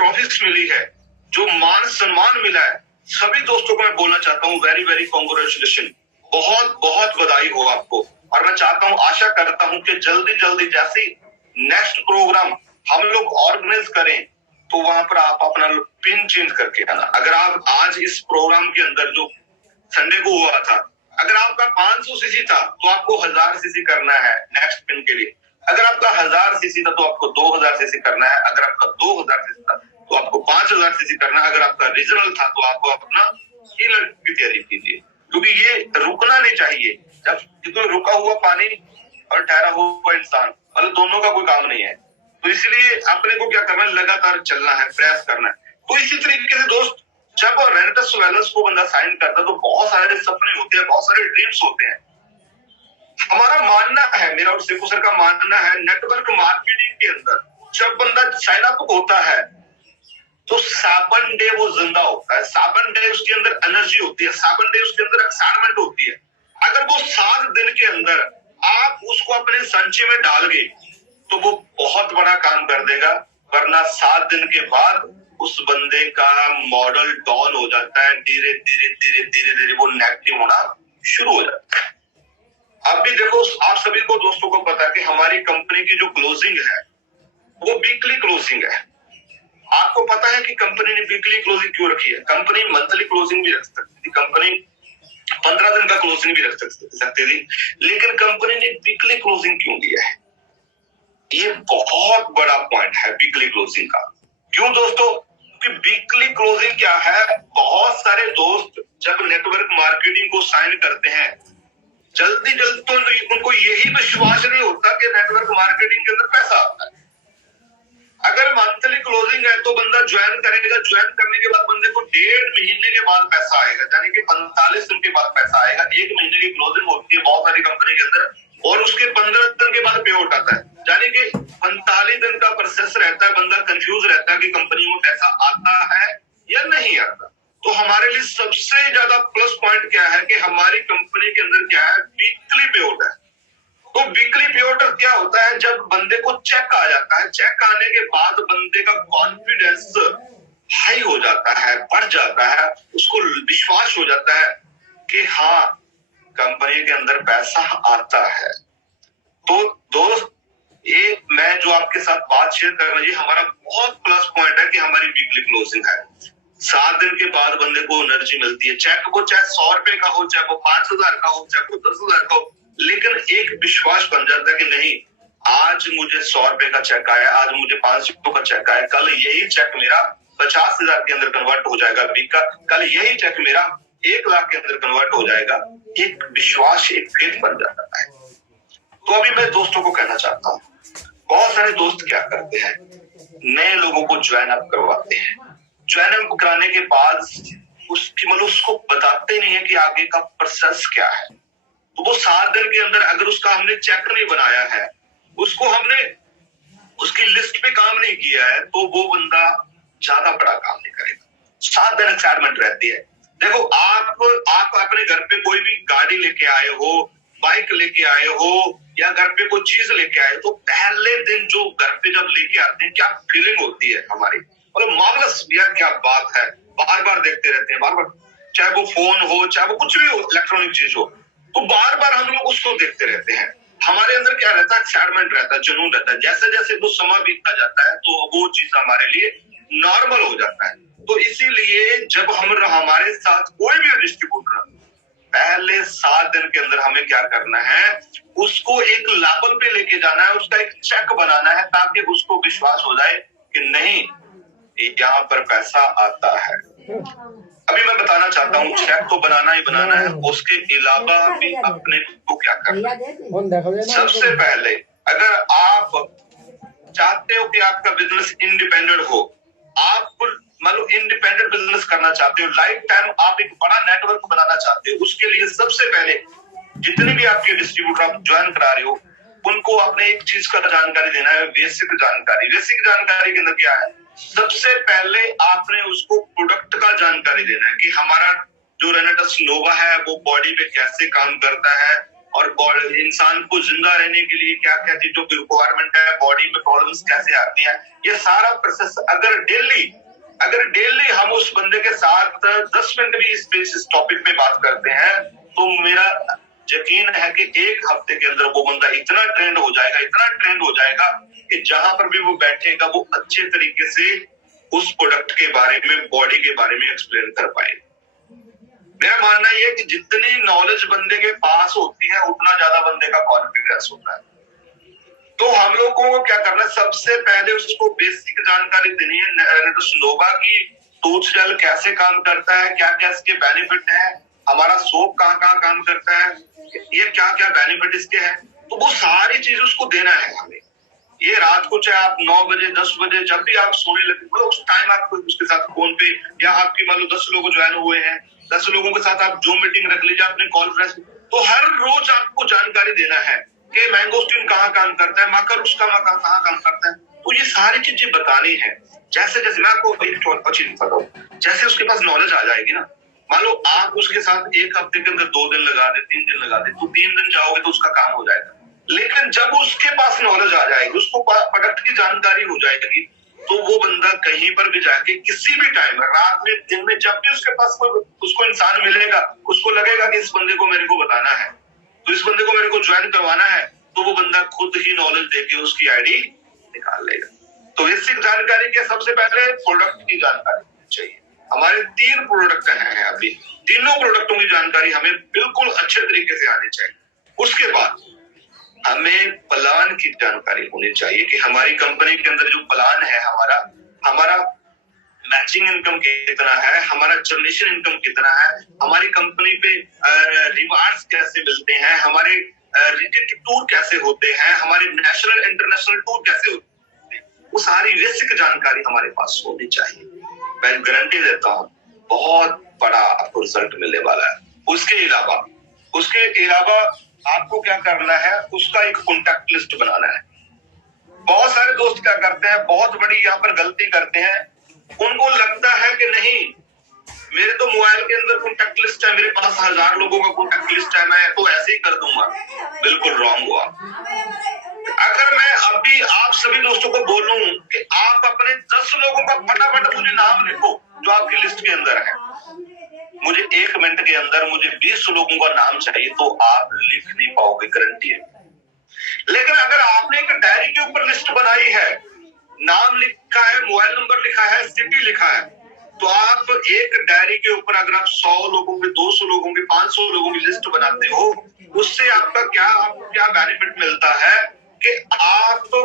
Trophies मिली है, जो मान सम्मान मिला है, सभी दोस्तों को मैं बोलना चाहता हूँ वेरी वेरी कॉन्ग्रेचुलेशन, बहुत बहुत बधाई हो आपको। और मैं चाहता हूँ, आशा करता हूँ कि जल्दी जल्दी जैसे नेक्स्ट प्रोग्राम हम लोग ऑर्गेनाइज करें तो वहां पर आप अपना पिन चेंज करके आना। अगर आप आज इस प्रोग्राम के अंदर जो संडे को हुआ था, अगर आपका 500 सीसी था तो आपको 1000 सीसी करना है नेक्स्ट पिन के लिए। अगर आपका 1000 सीसी था तो आपको 2000 सीसी करना है। अगर आपका 2000 सीसी था तो आपको 5000 सीसी करना है। अगर आपका रीजनल था तो आपको अपना हीलर की तैयारी कीजिए, क्योंकि ये रुकना नहीं चाहिए। जब तो रुका हुआ पानी और ठहरा हुआ इंसान, मतलब दोनों का कोई काम नहीं है। तो इसलिए अपने को क्या करना है, लगातार चलना है, प्रयास करना है। तो इसी तरीके से दोस्त, जब रेनेटस वेलनेस को बंदा साइन करता है तो बहुत सारे सपने होते हैं, बहुत सारे ड्रीम्स होते हैं। हमारा मानना है, मेरा और सिकू सर का मानना है, नेटवर्क मार्केटिंग के अंदर जब बंदा साइन अप होता है तो 7 डे वो जिंदा होता है। 7 डे उसके अंदर एनर्जी होती है, 7 डे उसके अंदर एक्साइटमेंट होती है। अगर वो 7 दिन के अंदर आप उसको अपने संचय में डाल गए तो वो बहुत बड़ा काम कर देगा, वरना 7 दिन के बाद उस बंदे का मॉडल डाउन हो जाता है, धीरे धीरे धीरे धीरे धीरे वो नेगेटिव होना शुरू हो जाता है। अब भी देखो, आप सभी को दोस्तों को पता है कि हमारी कंपनी की जो क्लोजिंग है वो वीकली क्लोजिंग है। आपको पता है कि कंपनी ने वीकली क्लोजिंग क्यों रखी है? कंपनी मंथली क्लोजिंग भी रख सकती थी, कंपनी 15 दिन का क्लोजिंग भी रख सकती थी, लेकिन कंपनी ने वीकली क्लोजिंग क्यों दिया है? ये बहुत बड़ा पॉइंट है वीकली क्लोजिंग का। क्यों दोस्तों? कि वीकली क्लोजिंग क्या है, बहुत सारे दोस्त जब नेटवर्क मार्केटिंग को साइन करते हैं, जल्दी जल्दी तो उनको यही विश्वास नहीं होता कि नेटवर्क मार्केटिंग के अंदर पैसा आता है। अगर मंथली क्लोजिंग है तो बंदा ज्वाइन करेगा, ज्वाइन करने के बाद बंदे को 1.5 महीने के बाद पैसा आएगा, यानी कि 45 दिन के बाद पैसा आएगा। 1 महीने की क्लोजिंग होती है बहुत सारी कंपनी के अंदर, और उसके 15 दिन के बाद पे आउट आता है, यानी कि 45 दिन का प्रोसेस रहता है। बंदा कंफ्यूज रहता है कि कंपनी में पैसा आता है या नहीं आता। तो हमारे लिए सबसे ज्यादा प्लस पॉइंट क्या है कि हमारी कंपनी के अंदर क्या है, वीकली पे आउट है। तो वीकली पे आउट क्या होता है, जब बंदे को चेक आ जाता है, चेक आने के बाद बंदे का कॉन्फिडेंस हाई हो जाता है, बढ़ जाता है, उसको विश्वास हो जाता है कि हाँ कंपनी के अंदर पैसा आता है। तो दोस्त, ये मैं जो आपके साथ बात शेयर कर रहा हूँ, ये हमारा बहुत प्लस पॉइंट है कि हमारी वीकली क्लोजिंग है। 7 दिन के बाद बंदे को एनर्जी मिलती है, चेक वो चाहे 100 रुपए का हो, चाहे वो 5000 का हो, चाहे वो 10,000 का हो, लेकिन एक विश्वास बन जाता है कि नहीं, आज मुझे 100 रुपए का चेक आया, आज मुझे 500 का चेक आया, कल यही चेक मेरा 50,000 के अंदर कन्वर्ट हो जाएगा वीक का, कल यही चेक मेरा 1 लाख के अंदर कन्वर्ट हो जाएगा। एक विश्वास, एक फेथ बन जाता है। तो अभी मैं दोस्तों को कहना चाहता हूँ, बहुत सारे दोस्त क्या करते हैं, नए लोगों को ज्वाइन अप करवाते हैं, ज्वाइन अप कराने के बाद उसकी मतलब उसको बताते नहीं है कि आगे का प्रोसेस क्या है। तो वो 7 दिन के अंदर अगर उसका हमने चेक नहीं बनाया है, उसको हमने उसकी लिस्ट पे काम नहीं किया है, तो वो बंदा ज्यादा बड़ा काम नहीं करेगा। 7 दिन एक्साइटमेंट रहती है। देखो, आप अपने घर पे कोई भी गाड़ी लेके आए हो, बाइक लेके आए हो, या घर पे कोई चीज लेके आए, तो पहले दिन जो घर पे जब लेके आते हैं, क्या फीलिंग होती है हमारी, मतलब मार्वलस यार, क्या बात है, बार बार देखते रहते हैं, बार बार, चाहे वो फोन हो, चाहे वो कुछ भी हो, इलेक्ट्रॉनिक चीज हो, तो बार बार हम लोग उसको देखते रहते हैं। हमारे अंदर क्या रहता है, एक्साइटमेंट रहता है, जुनून रहता है। जैसे जैसे वो समय बीतता जाता है तो वो चीज हमारे लिए नॉर्मल हो जाता है। तो इसीलिए जब हमारे साथ कोई भी डिस्ट्रीब्यूटर, पहले 7 दिन के अंदर हमें क्या करना है, उसको एक लेवल पे लेके जाना है, उसका एक चेक बनाना है, ताकि उसको विश्वास हो जाए कि नहीं, यहाँ पर पैसा आता है। अभी मैं बताना चाहता हूँ, चेक तो बनाना ही बनाना है, उसके अलावा भी अपने को क्या करना है। सबसे पहले, अगर आप चाहते हो कि आपका बिजनेस इंडिपेंडेंट हो, आप मतलब इंडिपेंडेंट बिजनेस करना चाहते हो, लाइफ टाइम आप एक बड़ा नेटवर्क बनाना चाहते हो, उसके लिए सबसे पहले जितने भी आपके डिस्ट्रीब्यूटर आप ज्वाइन करा रहे हो, उनको अपने एक चीज का जानकारी देना है, बेसिक जानकारी। बेसिक जानकारी के अंदर क्या है, सबसे पहले आपने उसको प्रोडक्ट का जानकारी देना है कि हमारा जो रेनेटस नोवा है वो बॉडी पे कैसे काम करता है, और इंसान को जिंदा रहने के लिए क्या क्या चीजों की रिक्वायरमेंट है, बॉडी में प्रॉब्लम्स कैसे आती हैं, ये सारा प्रोसेस अगर डेली हम उस बंदे के साथ 10 मिनट भी इस टॉपिक पे बात करते हैं तो मेरा यकीन है कि एक हफ्ते के अंदर वो बंदा इतना ट्रेंड हो जाएगा कि जहां पर भी वो बैठेगा वो अच्छे तरीके से उस प्रोडक्ट के बारे में, बॉडी के बारे में एक्सप्लेन कर पाएगा। मेरा मानना यह है कि जितनी नॉलेज बंदे के पास होती है उतना ज्यादा बंदे का कॉन्फिडेंस होता है। तो हम लोगों को क्या करना है, सबसे पहले उसको बेसिक जानकारी देनी है। नोवा की टूथ जेल कैसे काम करता है, क्या क्या इसके बेनिफिट है, हमारा सोप कहाँ कहाँ काम करता है, ये क्या क्या बेनिफिट इसके हैं, तो वो सारी चीज उसको देना है हमें। ये रात को चाहे आप 9 बजे 10 बजे जब भी आप सोने लगे, मतलब उस टाइम आप उसके साथ फोन पे, या आपकी मान लो 10 लोग ज्वाइन हुए हैं, 10 लोगों के साथ आप जूम मीटिंग रख लीजिए अपने कॉन्फ्रेंस, तो हर रोज आपको जानकारी देना है कि मैंगोस्टीन कहाँ काम करता है, मकर उसका कहाँ काम करता है। तो ये सारी चीजें बतानी है। जैसे जैसे मैं आपको एक अच्छी बताऊं, जैसे उसके पास नॉलेज आ जाएगी ना, मान लो आप उसके साथ एक हफ्ते के अंदर 2 दिन लगा दे, 3 दिन लगा दे, तो 3 दिन जाओगे तो उसका काम हो जाएगा। लेकिन जब उसके पास नॉलेज आ जाएगी, उसको प्रोडक्ट की जानकारी हो जाएगी, तो वो बंदा कहीं पर भी जाके किसी भी टाइम, रात में दिन में, जब भी उसके पास उसको इंसान मिलेगा, उसको लगेगा कि इस बंदे को मेरे को बताना है, तो इस बंदे को मेरे को ज्वाइन करवाना है, तो वो बंदा खुद ही नॉलेज देके उसकी आईडी निकाल लेगा। तो बेसिक जानकारी के सबसे पहले प्रोडक्ट की जानकारी चाहिए। हमारे 3 प्रोडक्ट हैं अभी, तीनों प्रोडक्टों की जानकारी हमें बिल्कुल अच्छे तरीके से आनी चाहिए। उसके बाद हमें प्लान की जानकारी होनी चाहिए कि हमारी कंपनी के अंदर जो प्लान है, हमारा मैचिंग इनकम कितना है, हमारा जनरेशन इनकम कितना है, हमारी कंपनी पे रिवार्ड्स कैसे मिलते हैं, हमारे रिट्रीट टूर कैसे होते हैं, हमारे नेशनल इंटरनेशनल टूर कैसे होते हैं, वो सारी बेसिक जानकारी हमारे पास होनी चाहिए। मैं गारंटी देता हूँ बहुत बड़ा आपको रिजल्ट मिलने वाला है। उसके अलावा आपको क्या करना है, उसका एक कॉन्टैक्ट लिस्ट बनाना है। बहुत सारे दोस्त क्या करते हैं, बहुत बड़ी यहाँ पर गलती करते हैं, उनको लगता है कि नहीं मेरे तो मोबाइल के अंदर कॉन्टैक्ट लिस्ट है, मेरे पास 1000 लोगों का कॉन्टैक्ट लिस्ट है, मैं तो ऐसे ही कर दूंगा। बिल्कुल रॉन्ग हुआ। अगर मैं अभी आप सभी दोस्तों को बोलूं कि आप अपने 10 लोगों का फटाफट मुझे नाम लिखो जो आपकी लिस्ट के अंदर है, मुझे 1 मिनट के अंदर मुझे 20 लोगों का नाम चाहिए, तो आप लिख नहीं पाओगे, गारंटी है। लेकिन अगर आपने एक डायरी के ऊपर लिस्ट बनाई है, नाम लिखा है, मोबाइल नंबर लिखा है, सिटी लिखा है, तो आप एक डायरी के ऊपर अगर आप 100 लोगों की, 200 लोगों की, 500 लोगों की लिस्ट बनाते हो, उससे आपको क्या बेनिफिट मिलता है कि आपको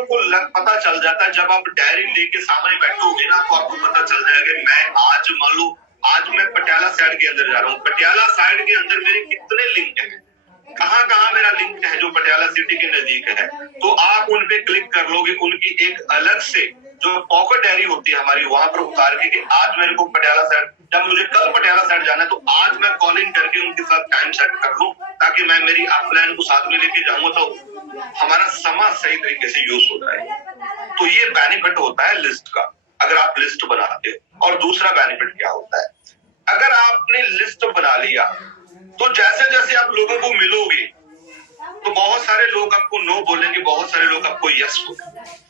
पता चल जाता है, जब आप डायरी लेके सामने बैठोगे ना, तो आपको पता चल जाएगा कि मैं आज मान लो आज मैं पटियाला साइड के अंदर जा रहा हूँ, पटियाला साइड के अंदर मेरे कितने लिंक हैं, कहाँ मेरा लिंक है जो पटियाला सिटी के नजदीक है, तो आप उन पे क्लिक कर लोगे। उनकी एक अलग से जो पॉकेट डायरी होती है हमारी, वहां पर उतार के कि आज मेरे को पटियाला साइड, जब मुझे कल पटियाला साइड जाना है, तो आज मैं कॉलिंग करके उनके साथ टाइम सेट कर लूं, ताकि मैं मेरी अपलाइन को साथ में लेके जाऊंगा, तो हमारा समय सही तरीके से यूज होता है। तो ये बेनिफिट होता है लिस्ट का, अगर आप लिस्ट बनाते हो। और दूसरा बेनिफिट क्या होता है, अगर आपने लिस्ट बना लिया, तो जैसे जैसे आप लोगों को मिलोगे, तो बहुत सारे लोग आपको नो बोलेंगे, बहुत सारे लोग आपको यस बोलेंगे।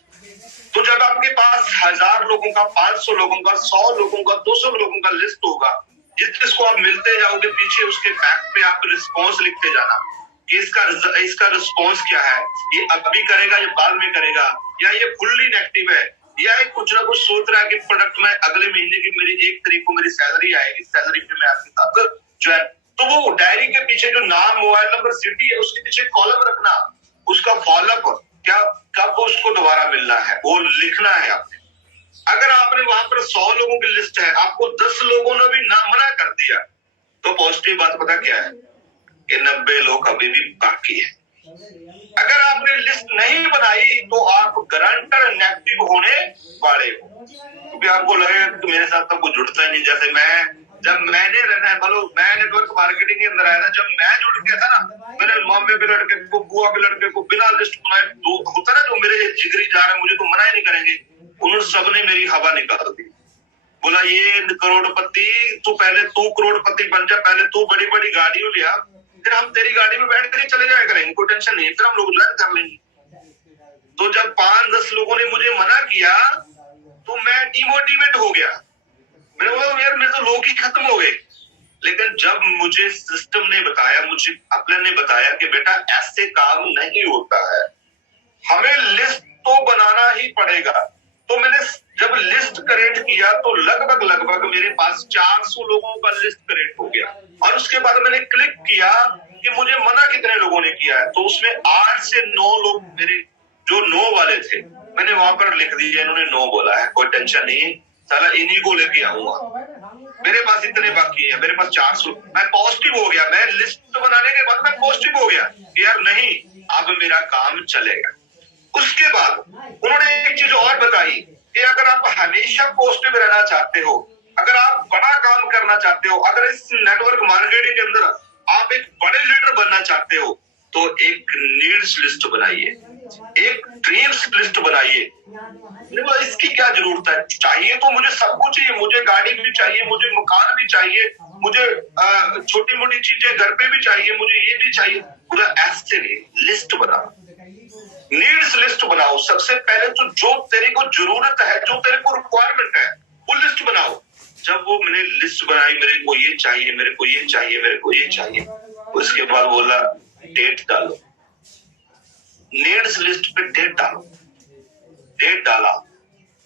तो जब आपके पास 1000 लोगों का, 500 लोगों का, 100 लोगों का, 200 लोगों का लिस्ट होगा, जिसको आप मिलते जाओगे, पीछे उसके बैक पे आप रिस्पॉन्स लिखते जाना कि इसका रिस्पॉन्स क्या है, ये अभी करेगा या बाद में करेगा, या ये फुल्ली नेगेटिव है, या कुछ ना कुछ सोच रहा है कि प्रोडक्ट में अगले महीने की मेरी 1 तारीख को मेरी सैलरी आएगी, सैलरी पे मैं आपके साथ ज्वाइन। तो वो डायरी के पीछे जो नाम, मोबाइल नंबर, सिटी है, उसके पीछे कॉलम रखना, उसका फॉलोअप क्या, कब उसको दोबारा मिलना है, वो लिखना है आपने। अगर आपने वहां पर 100 लोगों की लिस्ट है, आपको 10 लोगों ने भी ना मना कर दिया, तो पॉजिटिव बात पता क्या है कि 90 लोग अभी भी बाकी है। अगर आपने लिस्ट नहीं बनाई तो आप गारंटर नेगेटिव होने वाले हो, क्योंकि आपको लगेगा कि मेरे साथ तो कुछ जुड़ता ही नहीं। जैसे जब मैंने रहना है, मतलब मैं नेटवर्क मार्केटिंग के अंदर आया था, जब मैं जुड़ गया था ना, मेरे मम्मी के लड़के को, बुआ के लड़के को बिना लिस्ट बनाए, तो होता ना जो मेरे जिगरी जा रहे, मुझे तो मना ही नहीं करेंगे, उन्होंने सबने मेरी हवा निकाल दी। बोला ये करोड़पति, तू पहले तू करोड़पति बन जा, पहले तू बड़ी बड़ी गाड़ियों लिया, फिर हम तेरी गाड़ी में बैठ कर चले जाया करेंगे, कोई टेंशन नहीं है, फिर हम लोग ज्वाइन कर लेंगे। तो जब 5-10 लोगों ने मुझे मना किया तो मैं डिमोटिवेट हो गया। मैंने बोला यार मेरे तो लोग ही खत्म हो गए। लेकिन जब मुझे सिस्टम ने बताया, मुझे अपने ने बताया कि बेटा ऐसे काम नहीं होता है, हमें लिस्ट तो बनाना ही पड़ेगा। तो मैंने जब लिस्ट क्रिएट किया तो लगभग मेरे पास 400 लोगों का लिस्ट क्रिएट हो गया। और उसके बाद मैंने क्लिक किया कि मुझे मना कितने लोगों ने किया है, तो उसमें 8 से 9 लोग मेरे जो नो वाले थे, मैंने वहां पर लिख दिया इन्होंने नो बोला है, कोई टेंशन नहीं, साला इन्हीं को लेके आऊंगा। मेरे पास इतने बाकी है, मेरे पास 400। मैं पॉजिटिव हो गया, मैं लिस्ट बनाने के बाद मैं पॉजिटिव हो गया यार नहीं, अब मेरा काम चलेगा। उसके बाद उन्होंने एक चीज और बताई कि अगर आप हमेशा पॉजिटिव रहना चाहते हो, अगर आप बड़ा काम करना चाहते हो, अगर इस नेटवर्क मार्केटिंग के अंदर आप एक बड़े लीडर बनना चाहते हो, तो एक नीड्स लिस्ट बनाइए, एक ड्रीम्स लिस्ट बनाइए। इसकी क्या जरूरत है? चाहिए तो मुझे सब कुछ चाहिए, मुझे गाड़ी भी चाहिए, मुझे मकान भी चाहिए, मुझे छोटी मोटी चीजें घर पे भी चाहिए, मुझे ये भी चाहिए। पूरा ऐसे नहीं, लिस्ट बनाओ, नीड्स लिस्ट बनाओ। सबसे पहले तो जो तेरे को जरूरत है, जो तेरे को रिक्वायरमेंट है, वो लिस्ट बनाओ। जब वो मैंने लिस्ट बनाई, मेरे को ये चाहिए, मेरे को ये चाहिए, मेरे को ये चाहिए, उसके बाद बोला डेट डालो, नीड्स लिस्ट पे डेट डालो। डेट डाला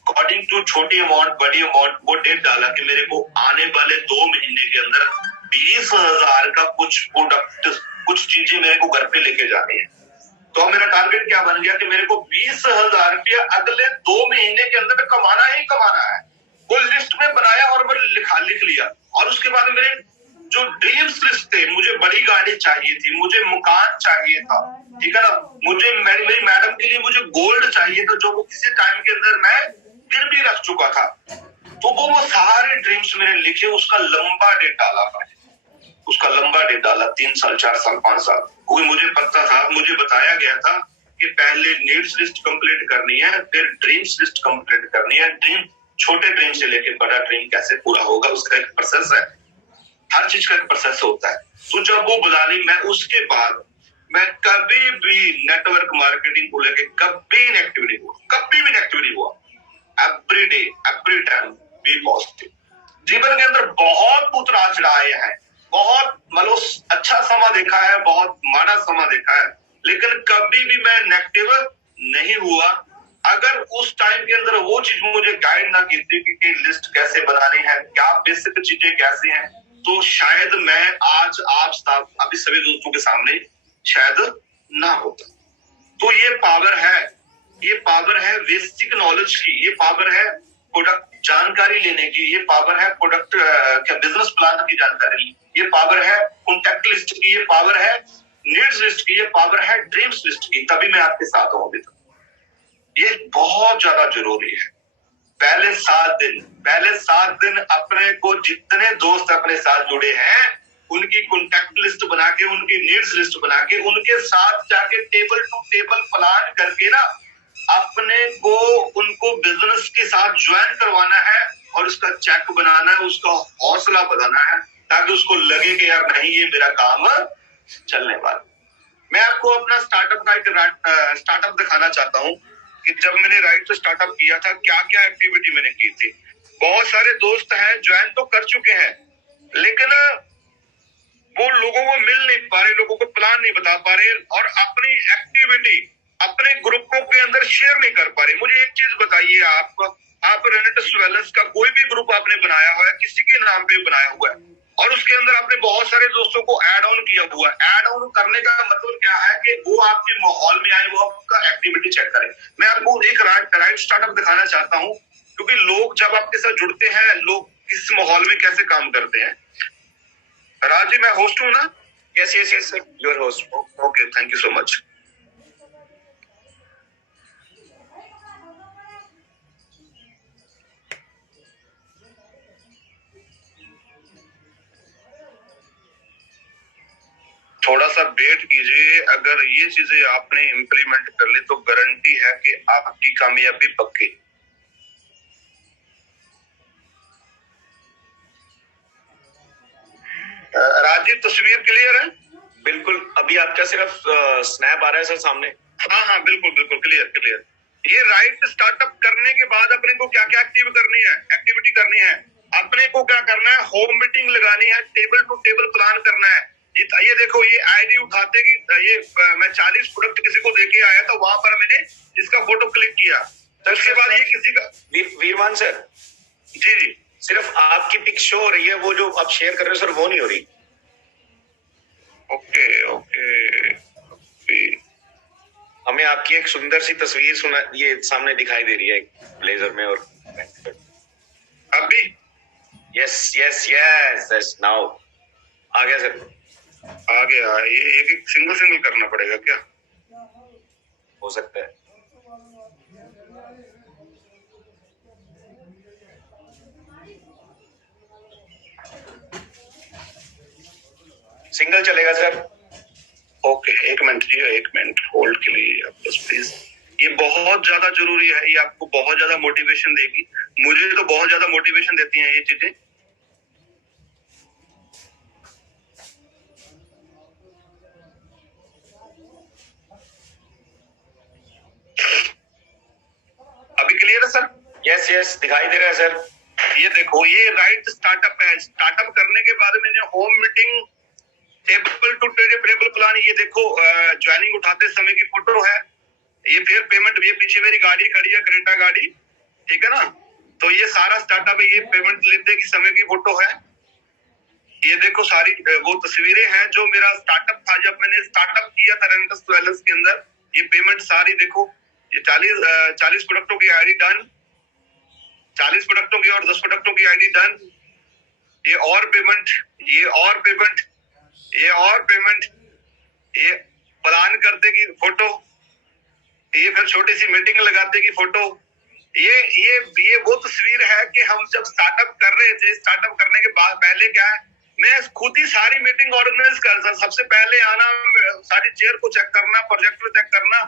अकॉर्डिंग टू छोटी अमाउंट बड़ी अमाउंट, वो डेट डाला कि मेरे को आने वाले 2 महीने के अंदर 20,000 का कुछ प्रोडक्ट, कुछ चीजें मेरे को घर पे लेके जानी है। तो मेरा टारगेट क्या बन गया कि मेरे को 20,000 रुपया अगले 2 महीने के अंदर कमाना ही कमाना है। वो लिस्ट में बनाया और मैं लिख लिया। और उसके बाद मेरे जो ड्रीम्स लिस्ट थे, मुझे बड़ी गाड़ी चाहिए थी, मुझे मकान चाहिए था, ठीक है ना, मुझे मेरी मैडम के लिए मुझे गोल्ड चाहिए था, जो वो किसी टाइम के अंदर मैं गिरवी रख चुका था। तो वो सारे ड्रीम्स मैंने लिखे, उसका लंबा डेट डाला, उसका लंबा डेट डाला, 3 साल 4 साल 5 साल। क्योंकि मुझे पता था, मुझे बताया गया था कि पहले नीड्स लिस्ट कंप्लीट करनी है, फिर ड्रीम्स लिस्ट कंप्लीट करनी है। ड्रीम, छोटे ड्रीम से लेके बड़ा ड्रीम कैसे पूरा होगा, उसका एक प्रोसेस है, हर चीज का एक प्रोसेस होता है। तो जब वो बुला ली, मैं उसके बाद मैं कभी भी नेटवर्क मार्केटिंग को लेके कभी इनएक्टिव नहीं हुआ, कभी भी इनएक्टिव नहीं हुआ। Every day every time be positive. जीवन के अंदर बहुत उतार चढ़ाए हैं, बहुत मतलब अच्छा समा देखा है, बहुत माड़ा समा देखा है, लेकिन कभी भी मैं नेगेटिव नहीं हुआ। अगर उस टाइम के अंदर वो चीज मुझे गाइड ना की थी कि लिस्ट कैसे बनानी है, क्या बेसिक चीजें कैसी हैं, तो शायद मैं आज आप अभी सभी दोस्तों के सामने शायद ना होता। तो ये पावर है, ये पावर है बेसिक नॉलेज की, ये पावर है प्रोडक्ट जानकारी लेने की, ये पावर है प्रोडक्ट क्या बिजनेस प्लान की जानकारी, ये पावर है कॉन्टैक्ट लिस्ट की, ये पावर है नीड्स लिस्ट की, ये पावर है ड्रीम्स लिस्ट की। तभी मैं आपके साथ हूं अभी तक। ये बहुत ज्यादा जरूरी है। पहले 7 दिन अपने को जितने दोस्त अपने साथ जुड़े हैं, उनकी कॉन्टैक्ट लिस्ट बना के, उनकी नीड्स लिस्ट बना के, उनके साथ जाके टेबल टू टेबल प्लान करके ना अपने को उनको बिजनेस के साथ ज्वाइन करवाना है और उसका चेक बनाना है, उसका हौसला बढ़ाना है, ताकि उसको लगे कि यार नहीं, ये मेरा काम चलने वाला। मैं आपको अपना स्टार्टअप दिखाना चाहता हूँ कि जब मैंने राइट से स्टार्टअप किया था, क्या क्या एक्टिविटी मैंने की थी। बहुत सारे दोस्त हैं ज्वाइन तो कर चुके हैं, लेकिन वो लोगों को मिल नहीं पा रहे, लोगों को प्लान नहीं बता पा रहे और अपनी एक्टिविटी अपने ग्रुपों के अंदर शेयर नहीं कर पा रहे। मुझे एक चीज बताइए, आप रेनेटिस वेलनेस का कोई भी ग्रुप आपने बनाया हुआ है, किसी के नाम पे बनाया हुआ है, और उसके अंदर आपने बहुत सारे दोस्तों को ऐड ऑन किया हुआ है। ऐड ऑन करने का मतलब क्या है कि वो आपके माहौल में आए, वो आपका एक्टिविटी चेक करें। मैं आपको एक राइट स्टार्टअप दिखाना चाहता हूँ, क्योंकि लोग जब आपके साथ जुड़ते हैं, लोग इस माहौल में कैसे काम करते हैं। राजी, मैं होस्ट हूँ ना? Yes yes yes sir, you are host. Okay, thank you so much. थोड़ा सा वेट कीजिए, अगर ये चीजें आपने इम्प्लीमेंट कर ली तो गारंटी है कि आपकी कामयाबी पक्की। राजीव, तस्वीर क्लियर है? बिल्कुल। अभी आपका सिर्फ स्नैप आ रहा है सर सामने। हाँ हाँ बिल्कुल बिल्कुल, क्लियर क्लियर। ये राइट स्टार्टअप करने के बाद अपने को क्या क्या एक्टिविटी करनी है, अपने को क्या करना है, होम मीटिंग लगानी है, टेबल टू टेबल प्लान करना है। ये देखो, ये आईडी उठाते कि ये मैं 40 प्रोडक्ट किसी को देके आया था, वहां पर मैंने इसका फोटो क्लिक किया, तो उसके बाद ये किसी का वीरवान सर जी जी, सिर्फ आपकी पिक शो हो रही है, वो जो आप शेयर कर रहे हो सर वो नहीं हो रही। ओके ओके, हमें आपकी एक सुंदर सी तस्वीर सुना ये सामने दिखाई दे रही है ब्लेजर में। और अभी yes yes yes yes now आ गया सर, आ गया। ये एक सिंगल करना पड़ेगा क्या? हो सकता है। सिंगल चलेगा सर। ओके, एक मिनट जी, एक मिनट होल्ड के लिए आप बस प्लीज। ये बहुत ज्यादा जरूरी है, ये आपको बहुत ज्यादा मोटिवेशन देगी, मुझे तो बहुत ज्यादा मोटिवेशन देती हैं ये चीजें। अभी क्लियर है सर? यस यस दिखाई दे रहा है सर। ये देखो, ये राइट स्टार्टअप है। स्टार्टअप करने के बाद मैंने home meeting, table to table plan, ये देखो ज्वाइनिंग उठाते समय की फोटो है, ये फिर पेमेंट, ये पीछे मेरी गाड़ी खड़ी है, क्रेटा गाड़ी, ठीक है ना। तो ये सारा स्टार्टअप है, ये पेमेंट लेते की समय की फोटो है। ये देखो सारी वो तस्वीरें हैं जो मेरा स्टार्टअप था, जब मैंने स्टार्टअप किया था रेंटस ज्वेलर्स के अंदर। ये पेमेंट सारी देखो, ये 40 प्रोडक्टों की आईडी डन, 40 प्रोडक्टों की और 10 प्रोडक्टों की आईडी डन। ये और पेमेंट, ये और पेमेंट, ये और पेमेंट, ये प्लान करते की फोटो, ये फिर छोटी सी मीटिंग लगाते की फोटो। ये वो तस्वीर है कि हम जब स्टार्टअप कर रहे थे। स्टार्टअप करने के बाद पहले क्या है, मैं खुद ही सारी मीटिंग ऑर्गेनाइज कर, सबसे पहले आना, सारी चेयर को चेक करना, प्रोजेक्टर चेक करना,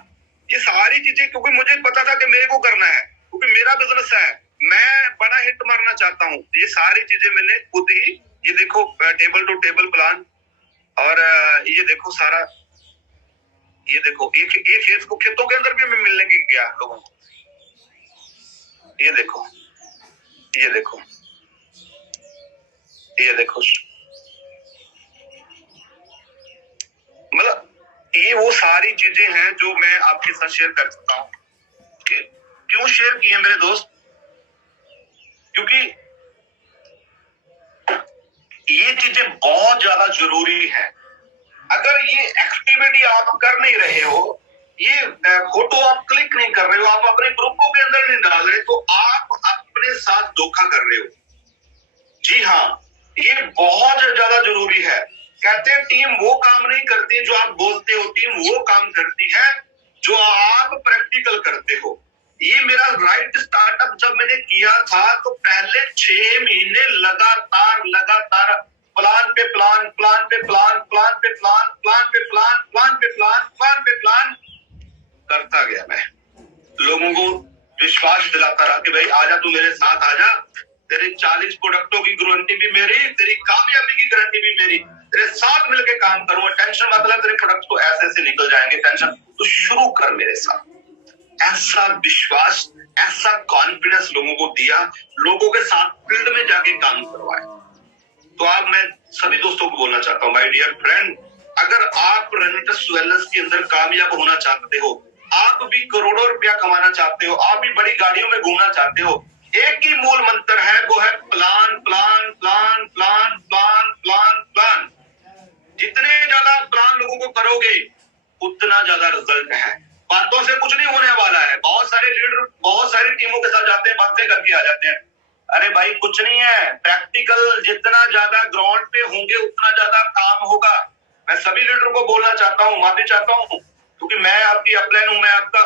ये सारी चीजें, क्योंकि मुझे पता था कि मेरे को करना है, क्योंकि मेरा बिजनेस है, मैं बड़ा हिट मारना चाहता हूँ। ये सारी चीजें मैंने खुद ही, ये देखो टेबल टू टेबल प्लान, और ये देखो सारा, ये देखो एक खेत को, खेतों के अंदर भी मैं मिलने की गया लोगों को। ये देखो, ये देखो, ये देखो, मतलब ये वो सारी चीजें हैं जो मैं आपके साथ शेयर कर सकता हूँ। क्यों शेयर किए मेरे दोस्त? क्योंकि ये चीजें बहुत ज्यादा जरूरी है। अगर ये एक्टिविटी आप कर नहीं रहे हो, ये फोटो आप क्लिक नहीं कर रहे हो, आप अपने ग्रुपों के अंदर नहीं डाल रहे, तो आप अपने साथ धोखा कर रहे हो। जी हाँ, ये बहुत ज्यादा जरूरी है। कहते हैं टीम वो काम नहीं करती जो आप बोलते हो, टीम वो काम करती है जो आप प्रैक्टिकल करते हो। ये मेरा राइट स्टार्टअप जब मैंने किया था, तो पहले 6 महीने लगातार प्लान पे प्लान, प्लान पे प्लान, प्लान पे प्लान, प्लान पे प्लान, प्लान पे प्लान, प्लान पे प्लान करता गया। मैं लोगों को विश्वास दिलाता रहा कि भाई आजा, तू मेरे साथ आजा, तेरे 40 प्रोडक्टों की गारंटी भी मेरी, तेरी कामयाबी की गारंटी भी मेरी, तेरे साथ मिलकर काम करूंगा, टेंशन मतलब तेरे प्रोडक्ट तो ऐसे निकल जाएंगे, टेंशन तो शुरू कर मेरे साथ। ऐसा विश्वास, ऐसा कॉन्फिडेंस लोगों को दिया, लोगों के साथ फील्ड में जाके काम करवाए। तो अब मैं सभी दोस्तों को बोलना चाहता हूँ, माय डियर फ्रेंड, अगर आप रेनेटस ज्वेलर्स के अंदर कामयाब होना चाहते हो, आप भी करोड़ों रुपया कमाना चाहते हो, आप भी बड़ी गाड़ियों में घूमना चाहते हो, एक ही मूल मंत्र है, वो है plan plan plan plan plan plan plan. जितने ज्यादा प्लान लोगों को करोगे, उतना ज्यादा रिजल्ट है। बातों से कुछ नहीं होने वाला है। बहुत सारे लीडर बहुत सारी टीमों के साथ जाते हैं, बातें करके आ जाते हैं। अरे भाई कुछ नहीं है, प्रैक्टिकल जितना ज्यादा ग्राउंड पे होंगे उतना ज्यादा काम होगा। मैं सभी लीडर को बोलना चाहता हूँ, माफी चाहता हूँ, क्योंकि मैं आपकी अपलाइन हूँ, मैं आपका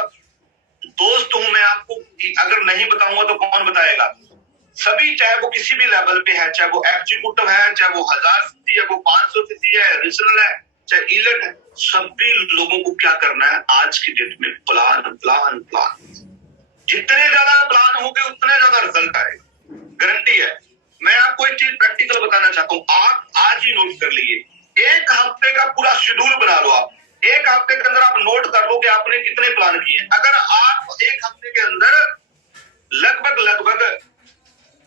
दोस्त हूँ। मैं आपको अगर नहीं बताऊंगा तो कौन बताएगा? सभी, चाहे वो किसी भी लेवल पे है, चाहे वो एग्जीक्यूटिव है, चाहे वो 1000 सीसी है, वो 500 सीसी है, रीजनल है, चाहे इलेक्ट है, सभी लोगों को क्या करना है आज की डेट में? Plan plan plan. जितने ज्यादा प्लान होंगे उतने ज्यादा रिजल्ट आएगा, गारंटी है। मैं आपको एक चीज प्रैक्टिकल बताना चाहता हूँ, आप आज ही नोट कर लीजिए। एक हफ्ते का पूरा शेड्यूल एक हफ्ते के अंदर आप नोट कर लो कि आपने कितने प्लान किए। अगर आप एक हफ्ते के अंदर लगभग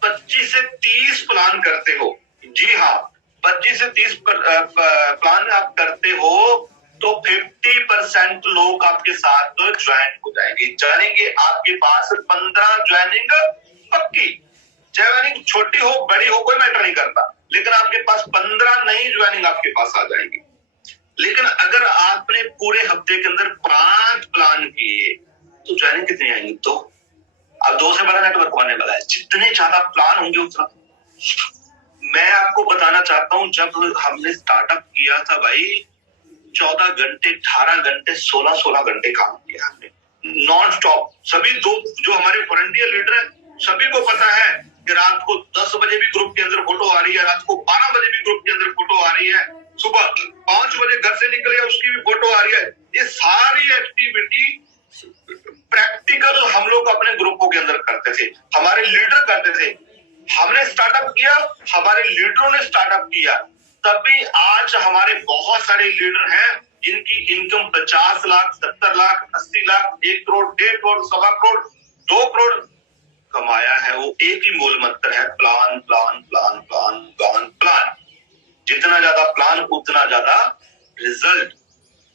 25 से 30 प्लान करते हो, जी हाँ 25 से 30 प्लान आप करते हो, तो 50% लोग आपके साथ ज्वाइन हो जाएंगे। यानी कि आपके पास 15 ज्वाइनिंग पक्की, ज्वाइनिंग छोटी हो बड़ी हो कोई मैटर नहीं करता, लेकिन आपके पास 15 नई ज्वाइनिंग आपके पास आ जाएगी। लेकिन अगर आपने पूरे हफ्ते के अंदर 5 प्लान किए तो ज्वाइनिंग कितनी आएंगी? तो अब 2 से बड़ा नेटवर्क बनने वाला है। जितने ज्यादा प्लान होंगे उतना। मैं आपको बताना चाहता हूं, जब हमने स्टार्टअप किया था भाई 14 घंटे 18 घंटे 16 घंटे काम किया हमने नॉन स्टॉप। सभी दो जो हमारे वॉलंटियर लीडर है सभी को पता है कि रात को 10 बजे भी ग्रुप के अंदर फोटो आ रही है, रात को 12 बजे भी ग्रुप के अंदर फोटो आ रही है, सुबह 5 बजे घर से निकले उसकी भी फोटो आ रही है। ये सारी एक्टिविटी प्रैक्टिकल हम लोग अपने ग्रुपों के अंदर करते थे, हमारे लीडर करते थे। हमने स्टार्टअप किया, हमारे लीडरों ने स्टार्टअप किया, तभी आज हमारे बहुत सारे लीडर हैं जिनकी इनकम 50 लाख 70 लाख 80 लाख 1 करोड़ 1.5 करोड़ 1.25 करोड़ 2 करोड़ कमाया है। वो एक ही मूल मंत्र है, plan plan plan plan plan plan. जितना ज्यादा प्लान उतना ज्यादा रिजल्ट।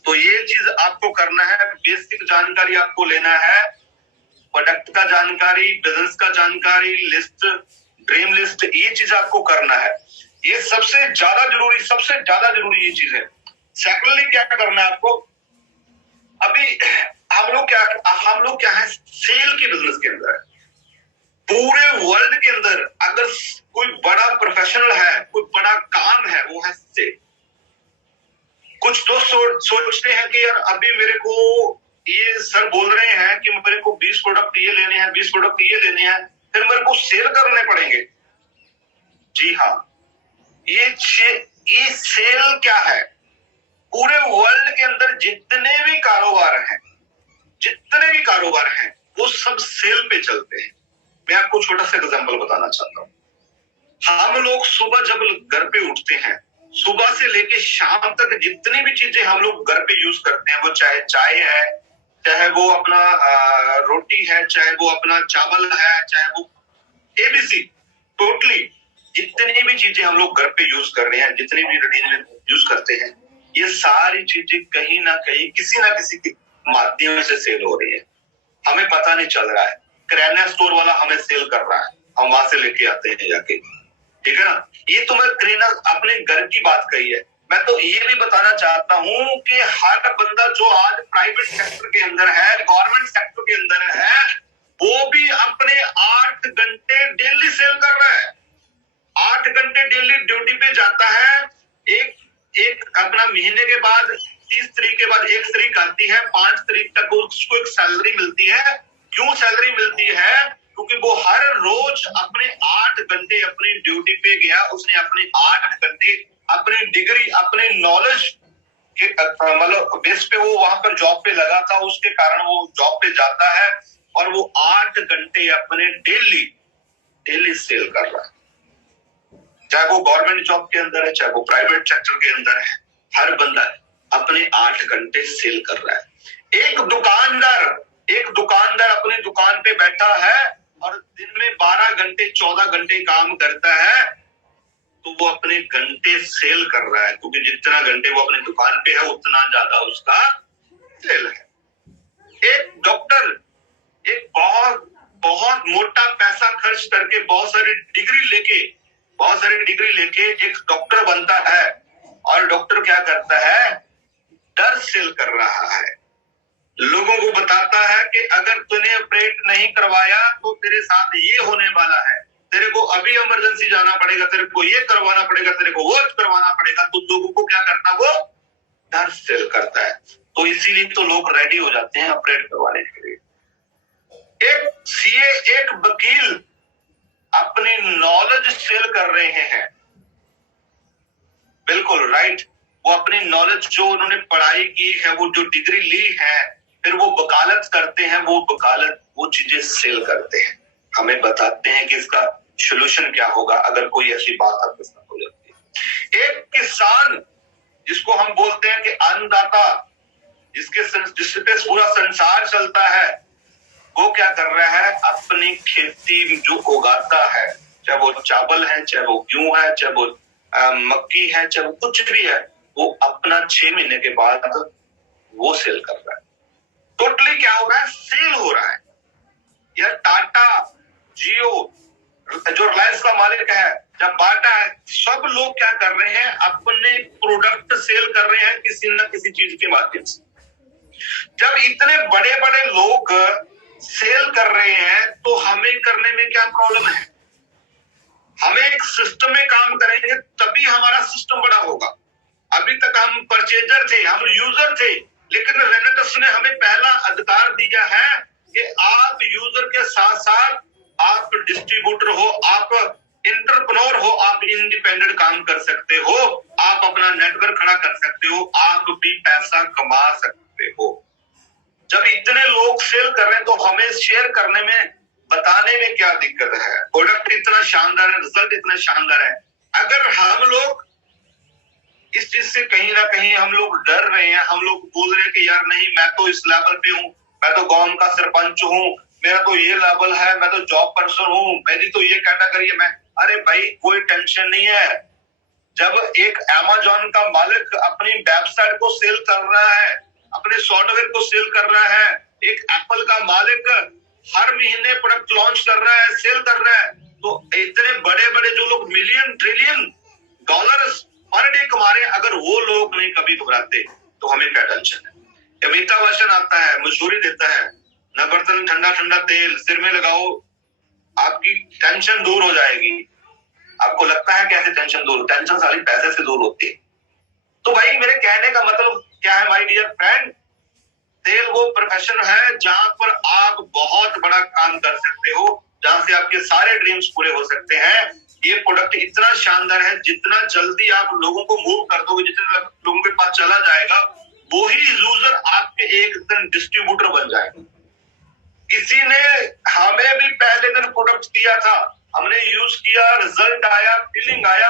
तो ये चीज आपको करना है। बेसिक जानकारी आपको लेना है, प्रोडक्ट का जानकारी, बिजनेस का जानकारी, लिस्ट, ड्रीम लिस्ट, ये चीज आपको करना है। ये सबसे ज्यादा जरूरी ये चीज है। सेकेंडली क्या करना है आपको? अभी हम लोग क्या है, सेल के बिजनेस के अंदर है। पूरे वर्ल्ड के अंदर अगर कोई बड़ा प्रोफेशनल है, कोई बड़ा काम है, वो है सेल। कुछ दोस्त सोचते हैं कि यार अभी मेरे को ये सर बोल रहे हैं कि मेरे को 20 प्रोडक्ट ये लेने हैं, 20 प्रोडक्ट ये लेने हैं, फिर मेरे को सेल करने पड़ेंगे। जी हाँ, ये सेल क्या है? पूरे वर्ल्ड के अंदर जितने भी कारोबार हैं वो सब सेल पे चलते हैं। मैं आपको छोटा सा एग्जांपल बताना चाहता हूं। हम लोग सुबह जब घर पे उठते हैं, सुबह से लेके शाम तक जितनी भी चीजें हम लोग घर पे यूज करते हैं, वो चाहे चाय है, चाहे वो अपना रोटी है, चाहे वो अपना चावल है, चाहे वो एबीसी, टोटली जितनी भी चीजें हम लोग घर पे यूज कर रहे हैं, जितनी भी रूटीन में यूज करते हैं, ये सारी चीजें कहीं ना कहीं किसी ना किसी के माध्यम से सेल हो रही है। हमें पता नहीं चल रहा है। किराना स्टोर वाला हमें सेल कर रहा है, हम वहां से लेके आते हैं जाके, ठीक है ना। ये तो मैं किराना अपने घर की बात कही है। मैं तो ये भी बताना चाहता हूं कि हर बंदा जो आज प्राइवेट सेक्टर के अंदर है, गवर्नमेंट सेक्टर के अंदर है, वो भी अपने 8 घंटे डेली सेल कर रहा है। 8 घंटे डेली ड्यूटी पे जाता है। एक अपना महीने के बाद 30 तारीख के बाद 1 तारीख आती है, 5 तारीख तक उसको एक सैलरी मिलती है। क्यों सैलरी मिलती है? क्योंकि वो हर रोज अपने 8 घंटे अपनी ड्यूटी पे गया, उसने अपने 8 घंटे अपनी डिग्री, अपने नॉलेज के मतलब बेस पे वो वहां पर जॉब पे लगा था, उसके कारण वो जॉब पे जाता है और वो 8 घंटे अपने डेली सेल कर रहा है। चाहे वो गवर्नमेंट जॉब के अंदर है, चाहे वो प्राइवेट सेक्टर के अंदर है, हर बंदा अपने 8 घंटे सेल कर रहा है। एक दुकानदार अपनी दुकान पे बैठा है और दिन में 12 घंटे 14 घंटे काम करता है, तो वो अपने घंटे सेल कर रहा है, क्योंकि जितना घंटे वो अपनी दुकान पे है उतना ज्यादा उसका सेल है। एक डॉक्टर एक बहुत मोटा पैसा खर्च करके बहुत सारी डिग्री लेके एक डॉक्टर बनता है, और डॉक्टर क्या करता है? डर सेल कर रहा है। लोगों को बताता है कि अगर तूने ऑपरेट नहीं करवाया तो तेरे साथ ये होने वाला है, तेरे को अभी इमरजेंसी जाना पड़ेगा, तेरे को ये करवाना पड़ेगा, तेरे को वो करवाना पड़ेगा। तो लोगों को क्या करता है? वो डर सेल करता है। तो इसीलिए तो लोग रेडी हो जाते हैं ऑपरेट करवाने के लिए। एक सीए, एक वकील अपनी नॉलेज सेल कर रहे हैं। बिल्कुल राइट। वो अपनी नॉलेज जो उन्होंने पढ़ाई की है, वो जो डिग्री ली है, फिर वो वकालत करते हैं, वो चीजें सेल करते हैं, हमें बताते हैं कि इसका सोल्यूशन क्या होगा अगर कोई ऐसी बात आपके साथ हो जाती है। एक किसान जिसको हम बोलते हैं कि अन्नदाता, जिसपे पूरा संसार चलता है, वो क्या कर रहा है, अपनी खेती जो उगाता है, चाहे वो चावल है, चाहे वो गेहूं है, चाहे वो मक्की है, चाहे वो कुछ भी है, वो अपना 6 महीने के बाद वो सेल कर रहा है। टोटली क्या हो रहा है, सेल हो रहा है। यार टाटा, जियो, जो रिलायंस का मालिक है, जब बाटा है, सब लोग क्या कर रहे हैं, अपने प्रोडक्ट सेल कर रहे हैं किसी न किसी चीज के माध्यम से। जब इतने बड़े बड़े लोग सेल कर रहे हैं तो हमें करने में क्या प्रॉब्लम है? हमें एक सिस्टम में काम करेंगे तभी हमारा सिस्टम बड़ा होगा। अभी तक हम परचेजर थे, हम यूजर थे, लेकिन रेनेटस ने हमें पहला अधिकार दिया है कि आप यूजर के साथ साथ आप डिस्ट्रीब्यूटर हो, आप एंटरप्रेन्योर हो, आप इंडिपेंडेंट काम कर सकते हो, आप अपना नेटवर्क खड़ा कर सकते हो, आप भी पैसा कमा सकते हो। जब इतने लोग सेल कर रहे हैं तो हमें शेयर करने में, बताने में क्या दिक्कत है? प्रोडक्ट इतना शानदार है, रिजल्ट इतना शानदार है। अगर हम लोग इस चीज से कहीं ना कहीं हम लोग डर रहे हैं, हम लोग बोल रहे हैं कि यार नहीं, मैं तो इस लेवल पे हूँ, मैं तो गांव का सरपंच हूँ, मेरा तो ये लेवल है, मैं तो जॉब पर्सन हूँ, मेरी तो ये कैटेगरी है, मैं, अरे भाई कोई टेंशन नहीं है। जब एक अमेज़न का मालिक अपनी वेबसाइट को सेल कर रहा है, अपने सॉफ्टवेयर को सेल कर रहा है, एक एप्पल का मालिक हर महीने प्रोडक्ट लॉन्च कर रहा है, सेल कर रहा है, तो इतने बड़े बड़े जो लोग million trillion dollars per day कमा रहे हैं, अगर वो लोग नहीं कभी घबराते तो हमें क्या टेंशन है? अमिताभ बच्चन आता है, मजदूरी देता है, न बर्तन ठंडा ठंडा तेल सिर में लगाओ, आपकी टेंशन दूर हो जाएगी। आपको लगता है कैसे टेंशन दूर? टेंशन सारी पैसे से दूर होती है। तो भाई मेरे कहने का मतलब क्या है माय डियर फ्रेंड, सेल वो प्रोफेशन है जहां पर आप बहुत बड़ा काम कर सकते हो, जहां से आपके सारे ड्रीम्स पूरे हो सकते हैं। ये प्रोडक्ट इतना शानदार है, जितना जल्दी आप लोगों को मूव कर दोगे, जितने लोगों के पास चला जाएगा, वो ही यूजर आपके एक दिन डिस्ट्रीब्यूटर बन जाएगा। किसी ने हमें भी पहले दिन प्रोडक्ट दिया था, हमने यूज किया, रिजल्ट आया, फीलिंग आया,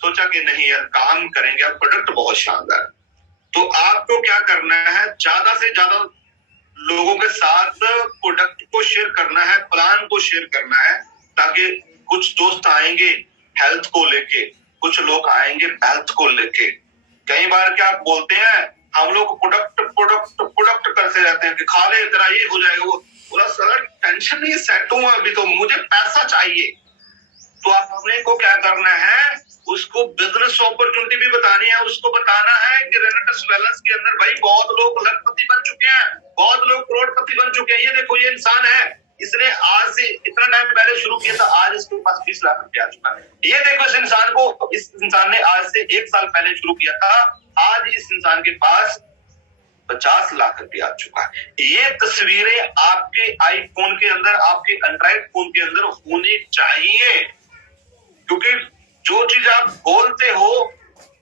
सोचा कि नहीं यार काम करेंगे, अब प्रोडक्ट बहुत शानदार। तो आपको क्या करना है, ज्यादा से ज्यादा लोगों के साथ प्रोडक्ट को शेयर करना है, प्लान को शेयर करना है, ताकि कुछ दोस्त आएंगे हेल्थ को लेके, कुछ लोग आएंगे हेल्थ को लेके। कई बार क्या आप बोलते हैं, हम लोग प्रोडक्ट प्रोडक्ट प्रोडक्ट करते रहते हैं कि खा ले तेरा ये हो जाएगा, वो पूरा सारा टेंशन नहीं, सेट हूं अभी तो मुझे पैसा चाहिए। तो अपने को क्या करना है, उसको बिजनेस अपॉर्चुनिटी भी बतानी है, उसको बताना है कि रेनेटस वेलनेस के अंदर भाई बहुत लोग लखपति बन चुके हैं, बहुत लोग करोड़पति बन चुके हैं। ये देखो ये इंसान है, इसने आज से इतना टाइम पहले शुरू किया था, आज इसके पास 20 लाख रुपया आ चुका है। ये देखो इस इंसान को, इस इंसान ने आज से 1 साल पहले शुरू किया था, आज इस इंसान के पास 50 लाख रुपया आ चुका है। ये तस्वीरें आपके आईफोन के अंदर, आपके एंड्रॉइड फोन के अंदर होनी चाहिए, क्योंकि जो चीज आप बोलते हो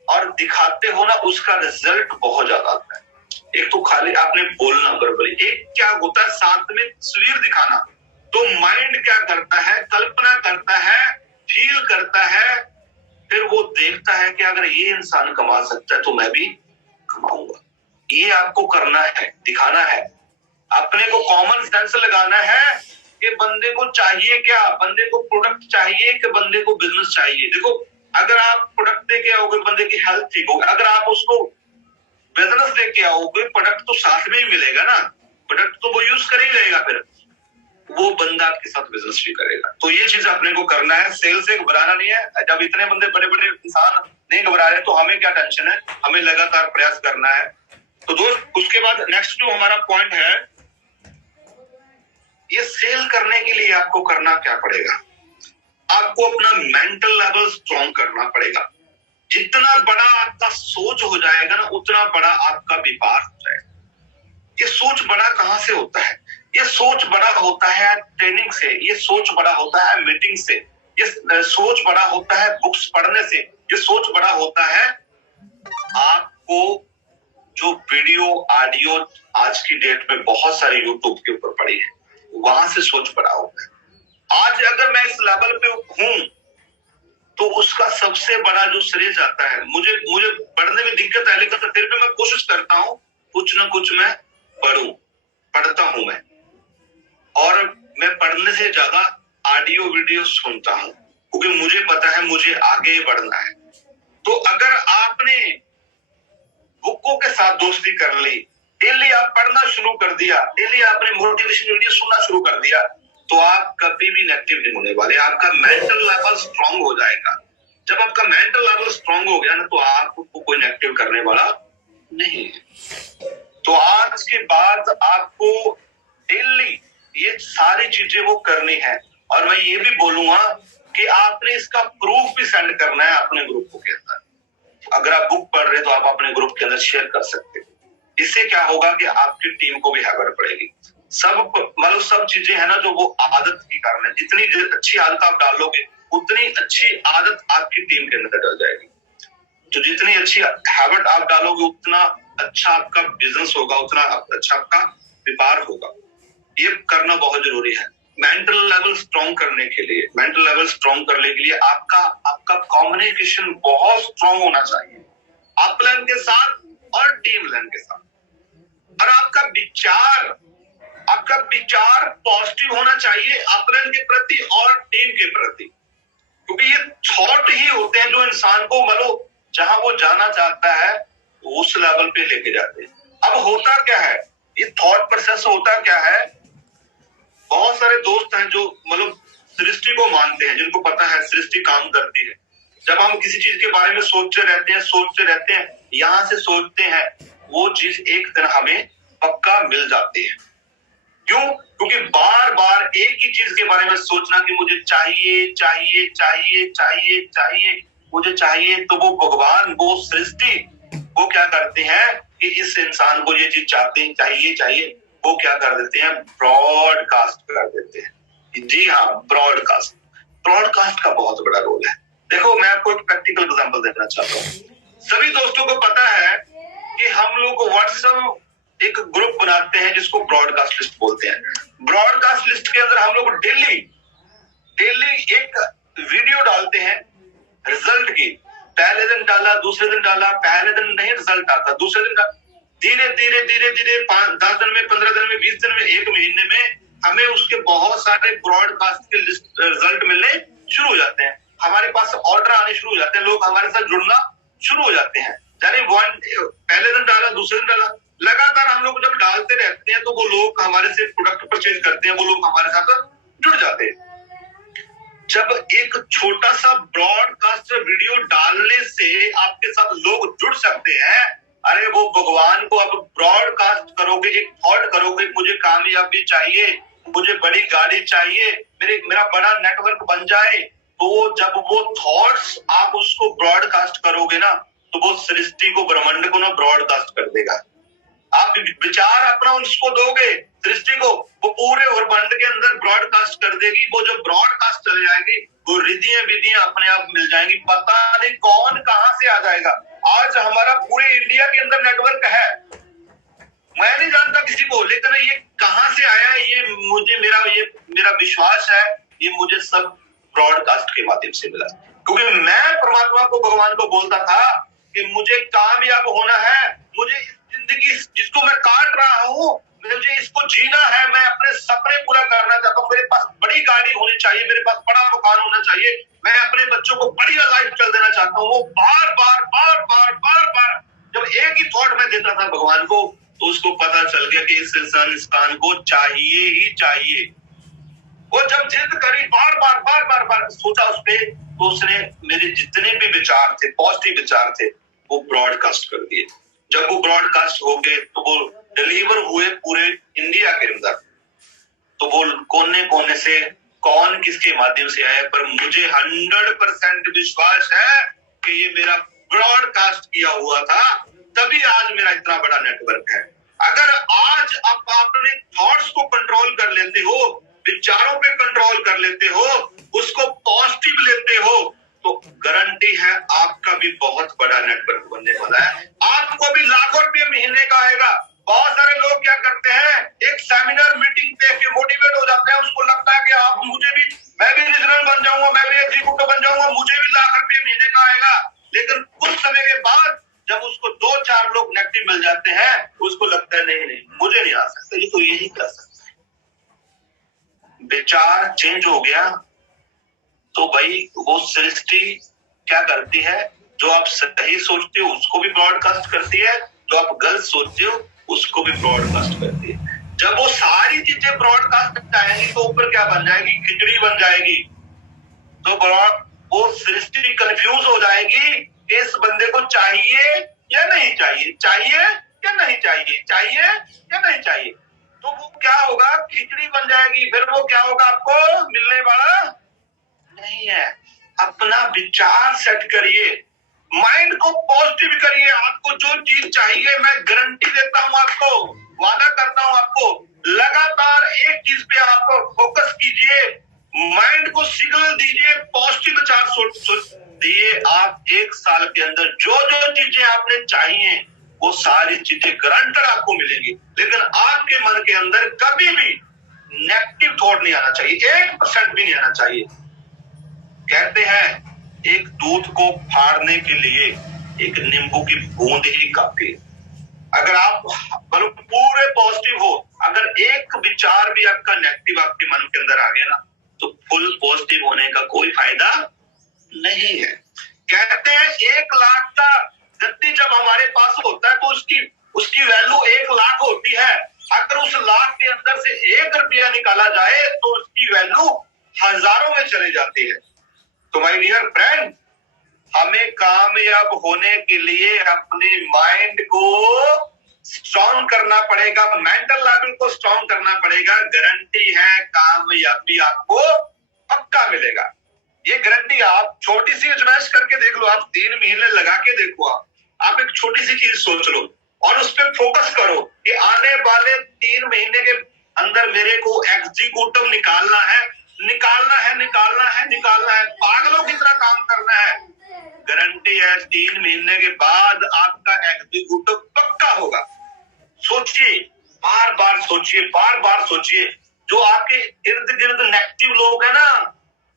और दिखाते हो ना, उसका रिजल्ट बहुत ज्यादा आता है। एक तो खाली आपने बोलना बराबर, एक क्या होता है साथ में तस्वीर दिखाना, तो माइंड क्या करता है, कल्पना करता है, फील करता है, फिर वो देखता है कि अगर ये इंसान कमा सकता है तो मैं भी कमाऊंगा। ये आपको करना है, दिखाना है, अपने को कॉमन सेंस लगाना है कि बंदे को चाहिए क्या, बंदे को प्रोडक्ट चाहिए कि बंदे को बिजनेस चाहिए। देखो अगर आप प्रोडक्ट देके आओगे बंदे की हेल्थ ठीक होगी, अगर आप उसको बिजनेस देके आओगे प्रोडक्ट तो साथ में ही मिलेगा ना, प्रोडक्ट तो वो यूज कर ही लेगा, फिर वो बंदा आपके साथ बिजनेस भी करेगा। तो ये चीज अपने को करना है, सेल से घबराना नहीं है। जब इतने बंदे बड़े बड़े इंसान नहीं घबरा रहे तो हमें क्या टेंशन है, हमें लगातार प्रयास करना है। तो दोस्त उसके बाद नेक्स्ट जो हमारा पॉइंट है, ये सेल करने के लिए आपको करना क्या पड़ेगा, आपको अपना मेंटल लेवल स्ट्रॉन्ग करना पड़ेगा। जितना बड़ा आपका सोच हो जाएगा ना, उतना बड़ा आपका व्यापार हो जाएगा। ये सोच बड़ा कहां से होता है, ये सोच बड़ा होता है ट्रेनिंग से, ये सोच बड़ा होता है मीटिंग से, ये सोच बड़ा होता है बुक्स पढ़ने से, ये सोच बड़ा होता है आपको जो वीडियो ऑडियो आज की डेट में बहुत सारे यूट्यूब के ऊपर पड़ी है, वहां से सोच बड़ा होता है। आज अगर मैं इस लेवल पे हूं तो उसका सबसे बड़ा जो श्रेय जाता है, मुझे बढ़ने में दिक्कत है, लेकिन फिर भी मैं कोशिश करता हूं कुछ ना कुछ मैं पढ़ता हूं मैं, और मैं पढ़ने से ज्यादा ऑडियो वीडियो सुनता हूं, क्योंकि मुझे पता है मुझे आगे बढ़ना है। तो अगर आपने बुकों के साथ दोस्ती कर ली, डेली आप पढ़ना शुरू कर दिया, डेली आपने मोटिवेशन वीडियो सुनना शुरू कर दिया, तो आप कभी भी नेगेटिव नहीं होने वाले। आपका मेंटल लेवल स्ट्रांग हो जाएगा। जब आपका मेंटल लेवल स्ट्रांग हो गया ना, तो आपको कोई नेगेटिव करने वाला नहीं है। तो आज के बाद आपको डेली ये सारी चीजें वो करनी है। और मैं ये भी बोलूंगा कि आपने इसका प्रूफ भी सेंड करना है अपने ग्रुप के अंदर। अगर आप बुक पढ़ रहे तो आप अपने ग्रुप के अंदर शेयर कर सकते हो। इससे क्या होगा कि आपकी टीम को भी हैबिट पड़ेगी। सब चीजें है ना जो वो आदत के कारण है। जितनी अच्छी आदत आप डालोगे उतनी अच्छी आदत आपकी टीम के अंदर डल जाएगी। तो जितनी अच्छी हैबिट आप डालोगे उतना अच्छा आपका बिजनेस होगा, उतना अच्छा आपका व्यापार होगा। ये करना बहुत जरूरी है। मेंटल लेवल स्ट्रांग करने के लिए आपका कम्युनिकेशन बहुत स्ट्रांग होना चाहिए, अपलाइन के साथ और टीम लाइन के साथ। और आपका विचार पॉजिटिव होना चाहिए अपलाइन के प्रति और टीम के प्रति, क्योंकि ये थॉट ही होते हैं जो इंसान को मतलब जहां वो जाना चाहता है उस लेवल पे लेके जाते हैं। अब होता क्या है, ये थॉट प्रोसेस होता क्या है, बहुत सारे दोस्त हैं जो मतलब सृष्टि को मानते हैं, जिनको पता है सृष्टि काम करती है। जब हम किसी चीज के बारे में सोचते रहते हैं, यहां से सोचते हैं, वो चीज एक दिन हमें पक्का मिल जाती है। क्यों? क्योंकि बार बार एक ही चीज के बारे में सोचना कि मुझे चाहिए, मुझे चाहिए, तो वो भगवान, वो सृष्टि, वो क्या करते हैं कि इस इंसान को ये चीज चाहिए, वो क्या कर देते हैं, ब्रॉडकास्ट कर देते हैं। जी हाँ, ब्रॉडकास्ट का बहुत बड़ा रोल है। देखो, मैं आपको एक प्रैक्टिकल एग्जांपल देना चाहता हूँ। सभी दोस्तों को पता है कि हम लोग व्हाट्सएप एक ग्रुप बनाते हैं जिसको ब्रॉडकास्ट लिस्ट बोलते हैं। ब्रॉडकास्ट लिस्ट के अंदर हम लोग डेली एक वीडियो डालते हैं रिजल्ट की। पहले दिन डाला, दूसरे दिन डाला, पहले दिन नहीं रिजल्ट आता, दूसरे दिन धीरे धीरे 10 दिन में, 15 दिन में, 20 दिन में, 1 महीने में हमें उसके बहुत सारे ब्रॉडकास्ट के लिस्ट रिजल्ट मिलने शुरू हो जाते हैं। हमारे पास ऑर्डर आने शुरू हो जाते हैं, लोग हमारे साथ जुड़ना शुरू हो जाते हैं। यानी पहले दिन डाला, दूसरे दिन डाला, लगातार हम लोग जब डालते रहते हैं तो वो लोग हमारे से प्रोडक्ट परचेज करते हैं, वो लोग हमारे साथ जुड़ जाते हैं। जब एक छोटा सा ब्रॉडकास्ट वीडियो डालने से आपके साथ लोग जुड़ सकते हैं, अरे वो भगवान को अब ब्रॉडकास्ट करोगे, एक थॉट करोगे, मुझे कामयाबी चाहिए, मुझे बड़ी गाड़ी चाहिए, मेरा बड़ा नेटवर्क बन जाए, तो जब वो थॉट्स आप उसको ब्रॉडकास्ट करोगे ना, तो वो सृष्टि को, ब्रह्मांड को ना ब्रॉडकास्ट कर देगा। आप विचार अपना उसको दोगे सृष्टि को, वो पूरे ब्रह्मांड के अंदर ब्रॉडकास्ट कर देगी। वो जो ब्रॉडकास्ट चल जाएगी, वो रिद्धियां अपने आप मिल जाएंगी। पता नहीं कौन कहां से आ जाएगा। आज हमारा पूरे इंडिया के अंदर नेटवर्क है, मैं नहीं जानता किसी को, लेकिन ये कहां से आया है, ये मेरा विश्वास है, ये मुझे सब ब्रॉडकास्ट के माध्यम से मिला। क्योंकि मैं परमात्मा को, भगवान को बोलता था कि मुझे कामयाब होना है, मुझे इस जिंदगी जिसको मैं काट रहा हूँ, मुझे इसको जीना है, मैं अपने सपने पूरा करना चाहता हूँ, मेरे पास बड़ी गाड़ी होनी चाहिए, मेरे पास बड़ा मकान होना चाहिए, मैं अपने बच्चों को बढ़िया लाइफ चल देना चाहता हूँ। वो बार बार जब एक ही थॉट में देता था भगवान को, तो उसको पता चल गया कि इस इंसान को चाहिए ही चाहिए। वो जब जिद करी, बार सोचा उस पे, तो उसने मेरे जितने भी विचार थे, पॉजिटिव विचार थे, वो ब्रॉडकास्ट कर दिए। जब वो ब्रॉडकास्ट हो गए तो वो डिलीवर हुए पूरे इंडिया के अंदर। तो वो कोने कोने से कौन किसके माध्यम से आया, पर मुझे 100% विश्वास है कि ये मेरा ब्रॉडकास्ट किया हुआ था, तभी आज मेरा इतना बड़ा नेटवर्क है। अगर आज आप अपने थॉट्स को कंट्रोल कर लेते हो, विचारों पे कंट्रोल कर लेते हो, उसको पॉजिटिव लेते हो, तो गारंटी है आपका भी बहुत बड़ा नेटवर्क बनने वाला है। आपको भी लाखों रुपये महीने का आएगा। बहुत सारे लोग क्या करते हैं, एक सेमिनार मीटिंग देख के मोटिवेट हो जाते हैं, उसको लगता है कि आप मैं भी रीजनल बन जाऊंगा, मैं भी एग्जीक्यूटिव बन जाऊंगा, मुझे भी लाख रुपये महीने का आएगा। लेकिन कुछ समय के बाद जब उसको 2-4 लोग नेगेटिव मिल जाते हैं, उसको लगता है नहीं नहीं मुझे नहीं आ सकता, ये तो यही कर सकता है। विचार चेंज हो गया तो भाई वो सृष्टि क्या करती है, जो आप सही सोचते हो उसको भी ब्रॉडकास्ट करती है, जो आप गलत सोचते हो उसको भी ब्रॉडकास्ट करती है। जब वो सारी चीजें ब्रॉडकास्ट आएंगी तो ऊपर क्या बन जाएगी, खिचड़ी बन जाएगी। तो वो सृष्टि कंफ्यूज हो जाएगी, इस बंदे को चाहिए या नहीं चाहिए, चाहिए या नहीं चाहिए, चाहिए या नहीं चाहिए। तो वो क्या होगा, खिचड़ी बन जाएगी। फिर वो क्या होगा, आपको मिलने वाला नहीं है। अपना विचार सेट करिए, माइंड को पॉजिटिव करिए। आपको जो चीज चाहिए, मैं गारंटी देता हूं, आपको वादा करता हूं, आपको लगातार एक चीज पे आपको फोकस कीजिए, माइंड को सिग्नल दीजिए, पॉजिटिव विचार सोच दिए। आप 1 साल के अंदर जो जो चीजें आपने चाहिए वो सारी चीजें गारंटेड आपको मिलेंगी। लेकिन आपके मन के अंदर कभी भी नेगेटिव थॉट नहीं आना चाहिए, 1% भी नहीं आना चाहिए। कहते हैं एक दूध को फाड़ने के लिए एक नींबू की बूंद ही काफी है। अगर आप मतलब पूरे पॉजिटिव हो, अगर एक विचार भी आपका नेगेटिव आपके मन के अंदर आ गया ना, तो फुल पॉजिटिव होने का कोई फायदा नहीं है। कहते हैं 1 लाख का गद्दी जब हमारे पास होता है तो उसकी वैल्यू 1 लाख होती है। अगर उस लाख के अंदर से 1 रुपया निकाला जाए तो उसकी वैल्यू हजारों में चली जाती है। तो माय डियर फ्रेंड, हमें कामयाब होने के लिए अपने माइंड को स्ट्रॉन्ग करना पड़ेगा, मेंटल लेवल को स्ट्रॉन्ग करना पड़ेगा। गारंटी है कामयाबी आपको पक्का मिलेगा। ये गारंटी आप छोटी सी अजमाइश करके देख लो, आप 3 महीने लगा के देखो। आप एक छोटी सी चीज सोच लो और उस पर फोकस करो कि आने वाले 3 महीने के अंदर मेरे को एग्जीक्यूटिव निकालना है, निकालना है, निकालना है, निकालना है, पागलों की तरह काम करना है। गारंटी है 3 महीने के बाद आपका एग्जीक्यूटिव पक्का होगा। सोचिए, बार बार सोचिए, बार बार सोचिए। जो आपके इर्द गिर्द नेगेटिव लोग हैं ना,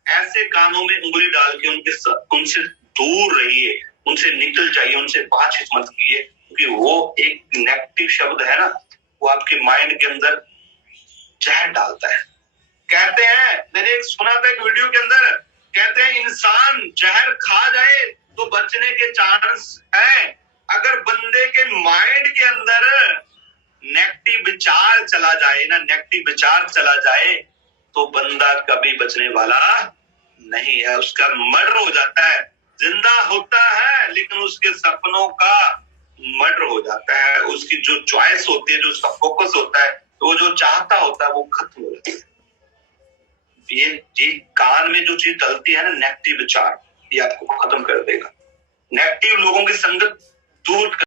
ऐसे कामों में उंगली डाल के उनसे दूर रहिए, उनसे निकल जाइए, उनसे बातचीत मत कीजिए, क्योंकि वो एक नेगेटिव शब्द है ना, वो आपके माइंड के अंदर जहर डालता है। कहते हैं, मैंने एक सुना था एक वीडियो के अंदर, कहते हैं इंसान जहर खा जाए तो बचने के चांस है। अगर बंदे के माइंड के अंदर नेगेटिव विचार चला जाए ना, नेगेटिव विचार चला जाए तो बंदा कभी बचने वाला नहीं है, उसका मर्डर हो जाता है। जिंदा होता है लेकिन उसके सपनों का मर्डर हो जाता है। उसकी जो चॉइस होती है, जो उसका फोकस होता है, तो वो जो चाहता होता है वो खत्म हो जाता है। ये कान में जो चीज डलती है ना, नेगेटिव विचार, ये आपको खत्म कर देगा। नेगेटिव लोगों की संगत दूर